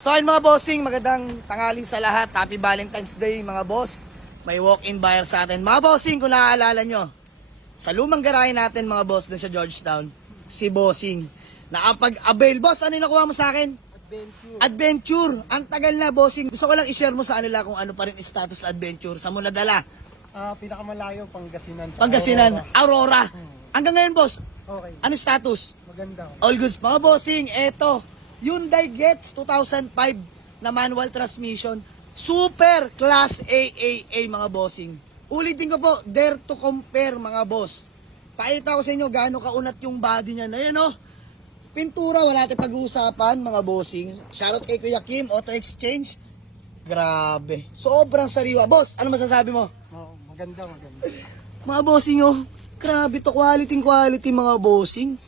So ayun mga bossing, magandang tanghali sa lahat. Happy Valentine's Day mga boss. May walk-in buyer sa atin. Mga bossing, kung naaalala nyo, sa lumang garahe natin mga boss doon sa Georgetown, si bossing. Nakapag-avail. Boss, ano yung nakuha mo sa akin? Adventure. Ang tagal na bossing. Gusto ko lang i-share mo sa kanila kung ano pa rin status adventure. Saan mo nadala? Pinakamalayo, Pangasinan. Pangasinan, Aurora. Hanggang ngayon boss, Okay, ano status? maganda. All goods. Mga bossing, eto. Hyundai Getz 2005 na manual transmission. Super class AAA mga bossing. Ulitin ko po, dare to compare mga boss. Pakita ko sa inyo gaano kaunat yung body niya. Ayan o. Pintura, wala tayong pag-uusapan mga bossing. Shoutout kay Kuya Kim, Auto Exchange. Grabe. Sobrang sariwa. Boss, ano masasabi mo? Maganda. Mga bossing oh. Grabe to, quality mga bossing.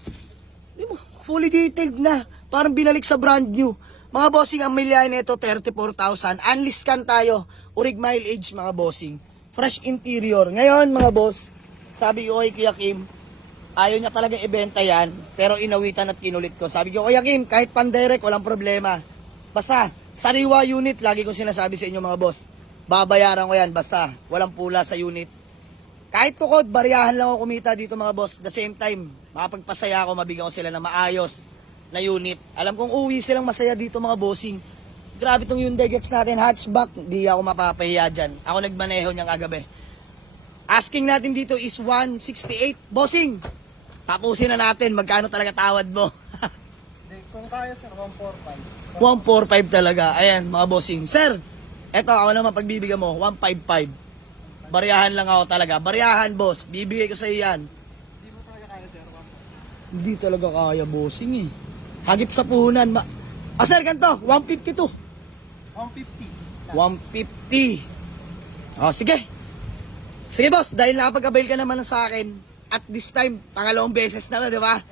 Di mo, fully detailed na. Parang binalik sa brand new. Mga bossing, ang milya nito 34,000. Unlist can tayo. Urig mileage mga bossing. Fresh interior. Ngayon mga boss, sabi ko kay Kuya Kim, ayaw niya talaga ibenta yan. Pero inawitan at kinulit ko. Sabi ko, Kuya Kim, kahit pan-direct, walang problema. Basta, sariwa unit, lagi kong sinasabi sa inyo mga boss. Babayaran ko yan, basta walang pula sa unit. Kahit tukod, bariyahan lang ako kumita dito mga boss. The same time, makapagpasaya ako, mabigyan ko sila na maayos na unit. Alam kong uwi silang masaya dito mga bossing. Grabe tong Hyundai Getz natin, hatchback. Hindi ako mapapahiya dyan. Ako nagmaneho niyang kagabi. Asking natin dito is 168. Bossing, tapusin na natin. Magkano talaga tawad mo? Kung kaya sir, 145. 145 talaga. Ayan mga bossing. Sir, eto ako naman pagbibigyan mo, 155. Bariyahan lang ako talaga. Bariyahan boss. Bibigay ko sa iyo yan. Hindi mo talaga kaya sir, 145. Hindi talaga kaya bossing eh. Hagip sa puhunan. Sir, ganito. 152. 150. 150. Sige. Sige boss, dahil nakapag-avail ka naman sa akin, at this time, pangalawang beses na to, di ba?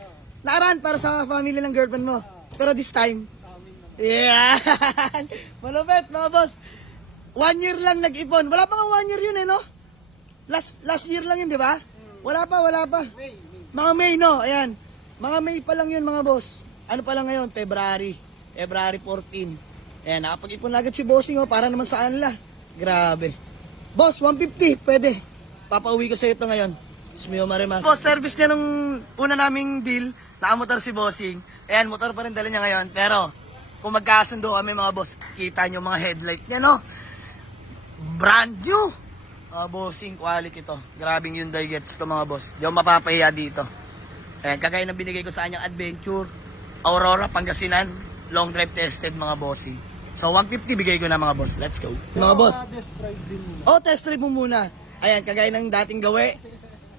Nakaraan para sa family ng girlfriend mo. Pero this time, Sa amin naman. yeah. Malupit mga boss. 1 year lang nag-ipon. Wala pa nga 1 year yun eh, no? Last year lang yun, di ba? Wala pa. May. Mga May, no? Ayan. Mga May pa lang yun, mga boss. Ano pa lang ngayon? February 14. Ayan, nakapag-ipon agad si bossing, oh, para naman sa kanila. Grabe. Boss, 150, pwede. Papauwi ko sa ito ngayon. Smio Mariman. Boss, service niya nung una naming deal, nakamotor si bossing. Ayan, motor pa rin dala niya ngayon. Pero, kung magkasundo kami mga boss, kita nyo mga headlight niya, no? Brand new. Mga bossing, quality to. Grabing Hyundai Getz to mga boss. Di ako mapapahiya dito. Ayan, kagaya ng binigay ko sa kanyang adventure. Aurora, Pangasinan, long drive tested mga bossing. So 150 bigay ko na mga boss. Let's go. Mga boss. Test drive din mo. Test drive mo muna. Ayan, kagaya ng dating gawi.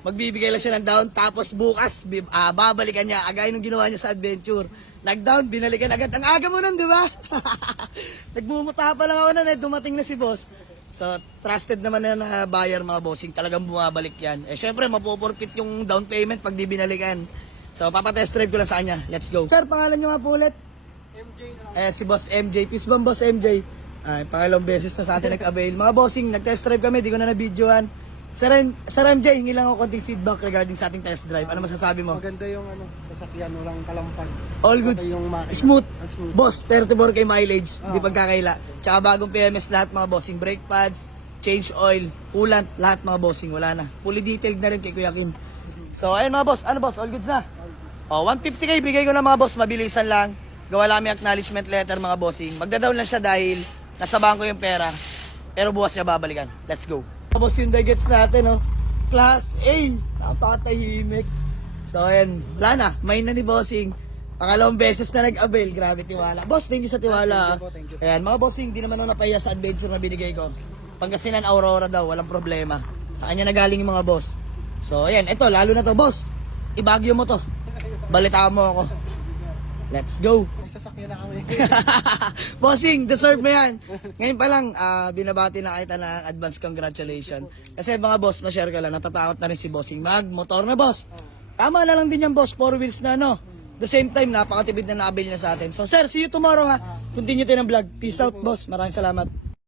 Magbibigay lang siya ng down, tapos bukas babalikan niya. Agaya nung ginawa niya sa adventure. Nag-down, binalikan agad. Ang aga mo nun, di ba? Nagmumutaha pa lang ako nun, dumating na si boss. So, trusted naman na buyer mga bossing. Talagang bumabalik yan. Syempre, mapuporkit yung down payment pag di binalikan. So, papatest drive ko lang sa kanya. Let's go. Sir, pangalan nyo nga po ulit? MJ na lang. Si Boss MJ. Peace bomb, Boss MJ. Pangalawang beses na sa atin nag-avail. Mga bossing, nag-test drive kami. Di ko na na-videoan. Sir MJ, hingi lang ako konting feedback regarding sa ating test drive. Ano masasabi mo? Maganda yung sasakyan, walang kalampag. All goods. Yung makina. Smooth. Smooth. Boss, 34k mileage. Hindi pagkakaila. Tsaka bagong PMS lahat mga bossing. Brake pads, change oil, coolant, lahat mga bossing. Wala na. Fully detailed na rin kay Kuya Kim. So, ayun mga boss. Ano boss? All goods na? 150k bigay ko na mga boss. Mabilisan lang. Gawa lang yung acknowledgement letter mga bossing. Magda-down lang siya dahil nasa bangko yung pera. Pero bukas niya babalikan. Let's go. Boss, yung Hyundai natin, oh. Class A. Napakatahimik. So, ayan. Wala na. May na ni bossing. Pangalawang beses na nag-avail. Grabe tiwala. Boss, thank you sa tiwala. Thank you. Ayan, mga bossing, di naman ako napahiya sa adventure na binigay ko. Pangasinan Aurora daw, walang problema. Sa kanya nagaling yung mga boss. So, ayan. Ito, lalo na to, boss. Ibagyo mo to. Balitaan mo ako. Let's go. May sasakyan na kami. Bossing, deserve mo yan. Ngayon pa lang, binabati na kita na advance congratulations. Kasi mga boss, ma-share ka lang, natatakot na rin si Bossing. Mag-motor na boss. Tama na lang din yan boss, 4 wheels na no. The same time, napakatipid na nakabil niya sa atin. So sir, see you tomorrow ha. Continue tayo ng vlog. Peace out boss, maraming salamat.